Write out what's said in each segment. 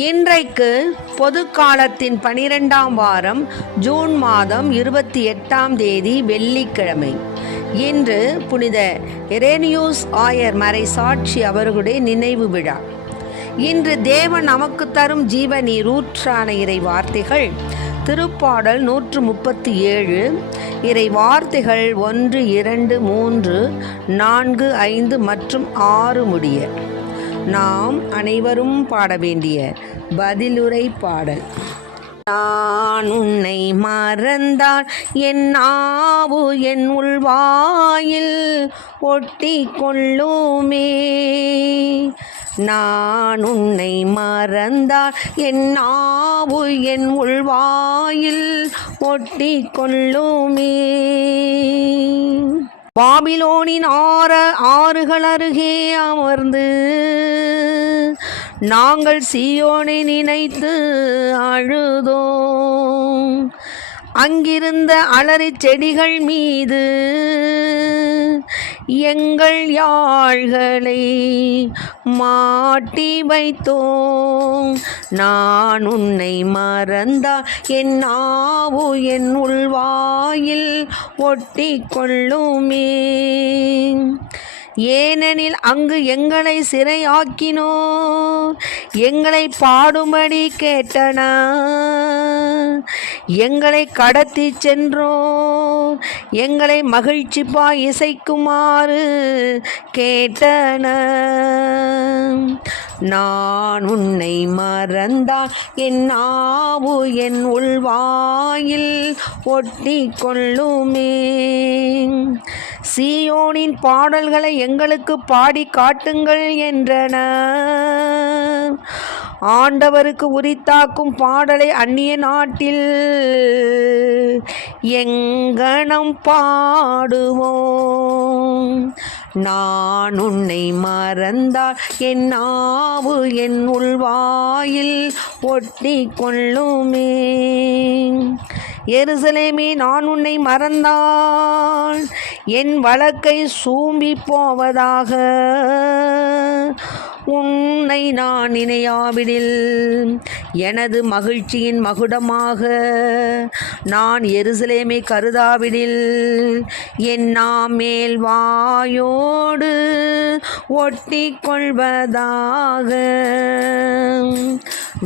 இன்றைக்கு பொது காலத்தின் 12ஆம் வாரம் ஜூன் மாதம் 28ஆம் தேதி வெள்ளிக்கிழமை. இன்று புனித இரேனியூஸ் ஆயர் மறை சாட்சி அவர்களுடைய நினைவு விழா. இன்று தேவன் நமக்கு தரும் ஜீவ நீரூற்றான இறை வார்த்தைகள் திருப்பாடல் 137, இறை வார்த்தைகள் 1, 2, 3, 4, 5 மற்றும் 6 முடிய. நாம் அனைவரும் பாட வேண்டிய பதிலுரை பாடல். நான் உன்னை மறந்தால் என் நாவு என் உள்வாயில் ஒட்டி கொள்ளுமே. நான் உன்னை மறந்தால் என் நாவு என் உள்வாயில் ஒட்டி கொள்ளுமே. பாபிலோனின் ஆறுகள் அருகே அமர்ந்து நாங்கள் சீயோனை நினைத்து அழுதோம். அங்கிருந்த அலறி செடிகள் மீது எங்கள் யாழ்களை மாட்டி வைத்தோம். நான் உன்னை மறந்தால் என் நாவு என் உள்வாயில் ஒட்டி கொள்ளுமே. ஏனெனில் அங்கு எங்களை சிறையாக்கினோ, எங்களை பாடும்படி கேட்டன, எங்களை கடத்தி சென்றோ, எங்களை மகிழ்ச்சிப்பாய் இசைக்குமாறு கேட்டன. நான் உன்னை மறந்தால் என் நாவு என் உள்வாயில் ஒட்டி கொள்ளுமே. சீயோனின் பாடல்களை எங்களுக்கு பாடி காட்டுங்கள் என்றன. ஆண்டவருக்கு உரித்தாக்கும் பாடலை அந்நிய நாட்டில் எங்கனம் பாடுவோம். நான் உன்னை மறந்தால் என் நாவு என் உள்வாயில் ஒட்டி கொள்ளுமே. எருசலேமே, நான் உன்னை மறந்தால் என் வழக்கை சூம்பி போவதாக. உன்னை நான் நினையாவிடில் எனது மகிழ்ச்சியின் மகுடமாக நான் எருசலேமை கருதாவிடில் என் மேல் வாயோடு ஒட்டி கொள்வதாக.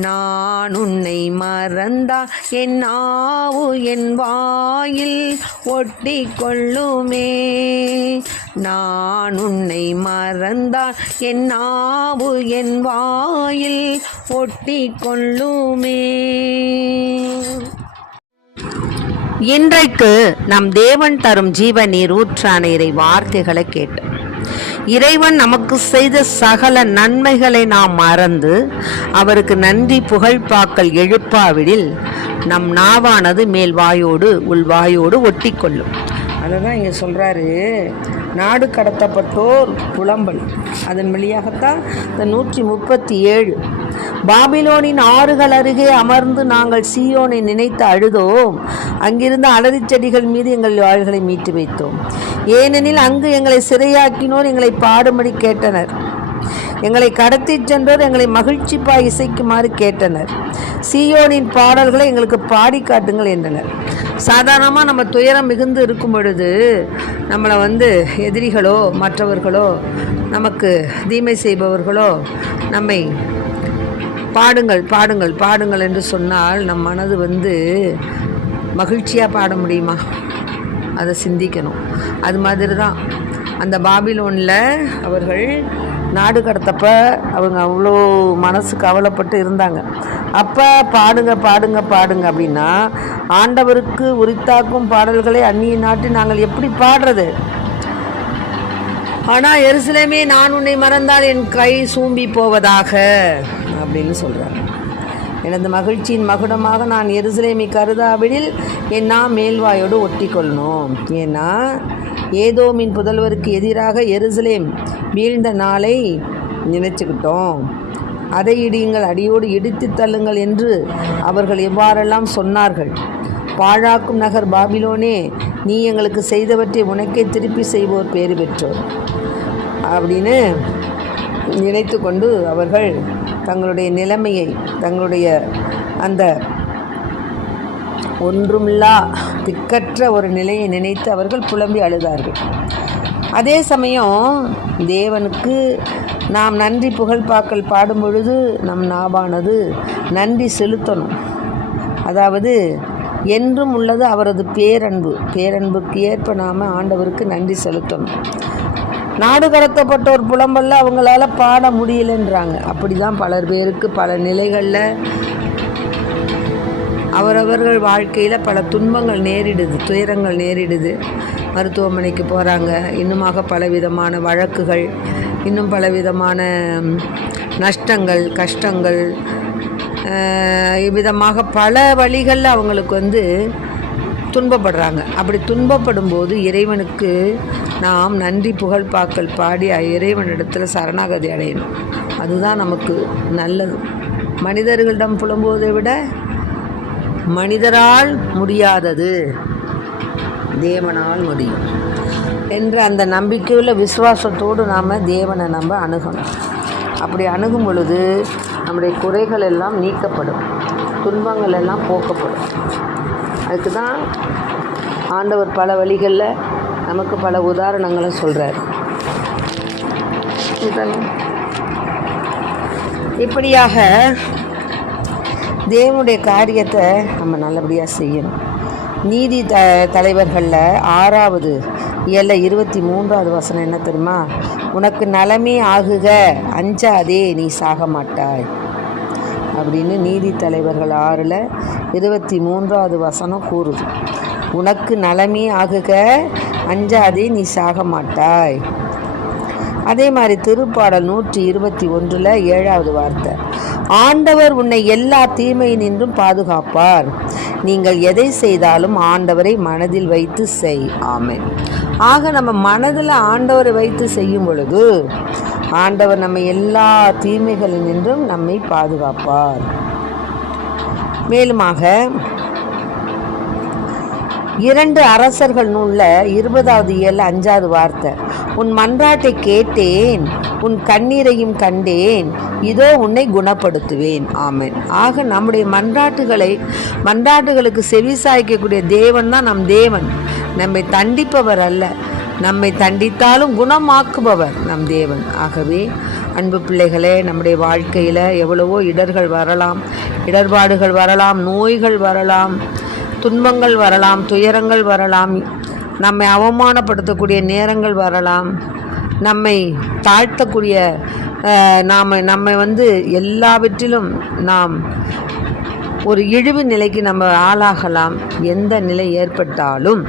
நான் உன்னை மறந்தால் என் நாவு என் வாயில் ஒட்டி கொள்ளுமே. நான் உன்னை மறந்தால் என் நாவு என் வாயில் ஒட்டி கொள்ளுமே. இன்றைக்கு நம் தேவன் தரும் ஜீவ நீரூற்றான இறை வார்த்தைகளை கேட்டோம். இறைவன் நமக்கு செய்த சகல நன்மைகளை நாம் மறந்து அவருக்கு நன்றி புகழ்பாக்கள் எழுப்பாவிடில் நம் நாவானது மேல் வாயோடு உள்வாயோடு ஒட்டி கொள்ளும். அதை தான் இங்கே சொல்கிறாரு. நாடு கடத்தப்பட்டோர் புலம்பல், அதன் வழியாகத்தான் இந்த 137. பாபிலோனின் ஆறுகள் அருகே அமர்ந்து நாங்கள் சீயோனை நினைத்து அழுதோம். அங்கிருந்த அலறி செடிகள் மீது எங்கள் வாள்களை மீட்டு வைத்தோம். ஏனெனில் அங்கு எங்களை சிறையாக்கினோர் எங்களை பாடும்படி கேட்டனர், எங்களை கடத்தி சென்றோர் எங்களை மகிழ்ச்சிப்பாய் இசைக்குமாறு கேட்டனர். சீயோனின் பாடல்களை எங்களுக்கு பாடி காட்டுங்கள் என்றனர். சாதாரணமாக நம்ம துயரம் மிகுந்து இருக்கும் பொழுது நம்மளை எதிரிகளோ மற்றவர்களோ நமக்கு தீமை செய்பவர்களோ நம்மை பாடுங்கள் பாடுங்கள் பாடுங்கள் என்று சொன்னால் நம் மனது மகிழ்ச்சியாக பாட முடியுமா? அதை சிந்திக்கணும். அது மாதிரி தான் அந்த பாபிலோனில் அவர்கள் நாடு கடத்தப்ப அவங்க அவ்வளோ மனசு கவலைப்பட்டு இருந்தாங்க. அப்போ பாடுங்க பாடுங்க பாடுங்க அப்படின்னா ஆண்டவருக்கு உரித்தாக்கும் பாடல்களை அந்நிய நாட்டில் நாங்கள் எப்படி பாடுறது? ஆனால் எருசலேமே, நான் உன்னை மறந்தால் என் கை சூம்பி போவதாக அப்படின்னு சொல்கிறாங்க. எனது மகிழ்ச்சியின் மகுடமாக நான் எருசலேமை கருதாவிடில் என் மேல்வாயோடு ஒட்டி கொள்ளணும். ஏன்னா ஏதோமின் புதல்வருக்கு எதிராக எருசலேம் வீழ்ந்த நாளை நினைச்சுக்கிட்டோம். அதை இடியுங்கள், அடியோடு இடித்து தள்ளுங்கள் என்று அவர்கள் எவ்வாறெல்லாம் சொன்னார்கள். பாழாக்கும் நகர் பாபிலோனே, நீ எங்களுக்கு செய்தவற்றை உனக்கே திருப்பி செய்வோர் பேறு பெற்றோர் அப்படின்னு நினைத்து கொண்டு அவர்கள் தங்களுடைய நிலைமையை, தங்களுடைய அந்த ஒன்றுமில்லா திக்கற்ற ஒரு நிலையை நினைத்து அவர்கள் புலம்பி அழுதார்கள். அதே சமயம் தேவனுக்கு நாம் நன்றி புகழ்பாக்கள் பாடும் பொழுது நம் நாவானது நன்றி செலுத்தணும். அதாவது என்றும் உள்ளது அவரது பேரன்புக்கு ஏற்ப நாம் ஆண்டவருக்கு நன்றி செலுத்தணும். நாடு கடத்தப்பட்டோர் புலம்பல்ல அவங்களால பாட முடியலன்றாங்க. அப்படி தான் பலர் பேருக்கு பல நிலைகளில் அவரவர்கள் வாழ்க்கையில் பல துன்பங்கள் நேரிடுது, துயரங்கள் நேரிடுது. மருத்துவமனைக்கு போகிறாங்க, இன்னுமாக பலவிதமான வழக்குகள், இன்னும் பலவிதமான நஷ்டங்கள், கஷ்டங்கள், இவ்விதமாக பல வழிகளில் அவங்களுக்கு துன்பப்படுறாங்க. அப்படி துன்பப்படும் போது இறைவனுக்கு நாம் நன்றி புகழ்பாக்கள் பாடி இறைவனிடத்தில் சரணாகதி அடையணும். அதுதான் நமக்கு நல்லது. மனிதர்களிடம் புலம்புவதை விட மனிதரால் முடியாதது தேவனால் முடியும் என்ற அந்த நம்பிக்கையுள்ள விசுவாசத்தோடு நாம் தேவனை அணுகணும். அப்படி அணுகும் பொழுது நம்முடைய குறைகள் எல்லாம் நீக்கப்படும், துன்பங்கள் எல்லாம் போக்கப்படும். அதுக்கு தான் ஆண்டவர் பல வழிகளில் நமக்கு பல உதாரணங்களை சொல்கிறார். இப்படியாக தேவனுடைய காரியத்தை நம்ம நல்லபடியாக செய்யணும். நீதி தலைவர்களில் 6வது 23வது வசனம் என்ன தெரியுமா? உனக்கு நலமே ஆகுக, அஞ்சாதே, நீ சாக மாட்டாய் அப்படின்னு நீதி தலைவர்கள் 6:23வது வசனம் கூறுது. உனக்கு நலமே ஆகுக, அஞ்சாதே, நீ சாக மாட்டாய். அதே மாதிரி திருப்பாடல் 121 7வது வார்த்தை, ஆண்டவர் உன்னை எல்லா தீமையினின்றும் பாதுகாப்பார். நீங்கள் எதை செய்தாலும் ஆண்டவரை மனதில் வைத்து செய். ஆமென். ஆக நம்ம மனதில் ஆண்டவரை வைத்து செய்யும் பொழுது ஆண்டவர் நம்ம எல்லா தீமைகளினின்றும் நம்மை பாதுகாப்பார். மேலுமாக 2 அரசர்கள் நூலில் 20வது 5வது வார்த்தை, உன் மன்றாட்டை கேட்டேன், உன் கண்ணீரையும் கண்டேன், இதோ உன்னை குணப்படுத்துவேன். ஆமென். ஆக நம்முடைய மன்றாட்டுகளுக்கு செவி சாய்க்கக்கூடிய தேவன் தான் நம் தேவன். நம்மை தண்டிப்பவர் அல்ல, நம்மை தண்டித்தாலும் குணமாக்குபவர் நம் தேவன். ஆகவே அன்பு பிள்ளைகளே, நம்முடைய வாழ்க்கையில் எவ்வளவோ இடர்பாடுகள் வரலாம், நோய்கள் வரலாம், துன்பங்கள் வரலாம், துயரங்கள் வரலாம், நம்மை அவமானப்படுத்தக்கூடிய நேரங்கள் வரலாம், நம்மை தாழ்த்தக்கூடிய நம்மை எல்லாவற்றிலும் நாம் ஒரு இழிவு நிலைக்கு நம்ம ஆளாகலாம். எந்த நிலை ஏற்பட்டாலும்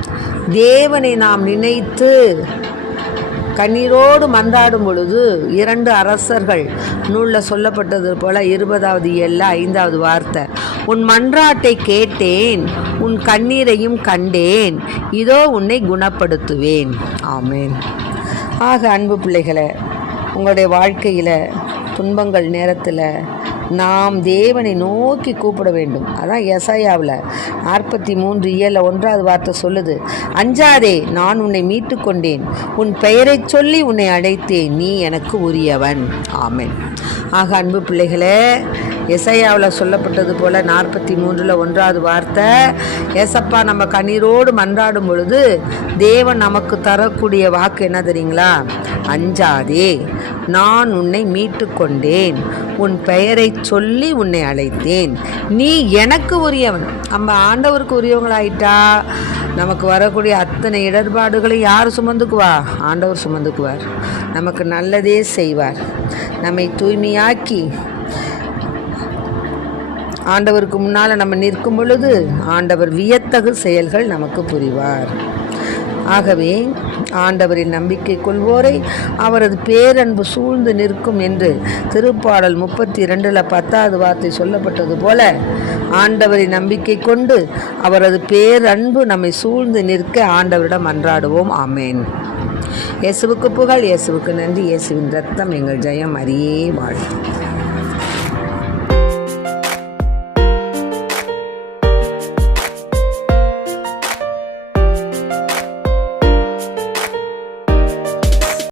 தேவனை நாம் நினைத்து கண்ணீரோடு மன்றாடும் பொழுது 2 அரசர்கள் நூலில் சொல்லப்பட்டது போல 20வது 5வது வார்த்தை, உன் மன்றாட்டை கேட்டேன், உன் கண்ணீரையும் கண்டேன், இதோ உன்னை குணப்படுத்துவேன். ஆமென். ஆக அன்பு பிள்ளைகளை, உங்களுடைய வாழ்க்கையில் துன்பங்கள் நேரத்தில் நாம் தேவனை நோக்கி கூப்பிட வேண்டும். அதான் எசாயாவில் 43:1வது வார்த்தை சொல்லுது, அஞ்சாதே, நான் உன்னை மீட்டு கொண்டேன், உன் பெயரை சொல்லி உன்னை அழைத்தேன், நீ எனக்கு உரியவன். ஆமென். ஆக அன்பு பிள்ளைகளே, எசாயாவில் சொல்லப்பட்டது போல் 43:1வது வார்த்தை, ஏசப்பா நம்ம கண்ணீரோடு மன்றாடும் பொழுது தேவன் நமக்கு தரக்கூடிய வாக்கு என்ன தெரியுங்களா? அஞ்சாதே, நான் உன்னை மீட்டு கொண்டேன், உன் பெயரை சொல்லி உன்னை அழைத்தேன், நீ எனக்கு உரியவன். நம்ம ஆண்டவருக்கு உரியவங்களாயிட்டா நமக்கு வரக்கூடிய அத்தனை இடர்பாடுகளை யார் சுமந்துக்குவா? ஆண்டவர் சுமந்துக்குவார். நமக்கு நல்லதே செய்வார். நம்மை தூய்மையாக்கி ஆண்டவருக்கு முன்னால் நம்ம நிற்கும் பொழுது ஆண்டவர் வியத்தகு செயல்கள் நமக்கு புரிவார். ஆகவே ஆண்டவரின் நம்பிக்கை கொள்வோரை அவரது பேரன்பு சூழ்ந்து நிற்கும் என்று திருப்பாடல் 32:10வது வார்த்தை சொல்லப்பட்டது போல ஆண்டவரின் நம்பிக்கை கொண்டு அவரது பேரன்பு நம்மை சூழ்ந்து நிற்க ஆண்டவரிடம் மன்றாடுவோம். ஆமேன். இயேசுவுக்கு புகழ், இயேசுவுக்கு நன்றி. இயேசுவின் இரத்தம் எங்கள் ஜெயம். அறியே வாழ்.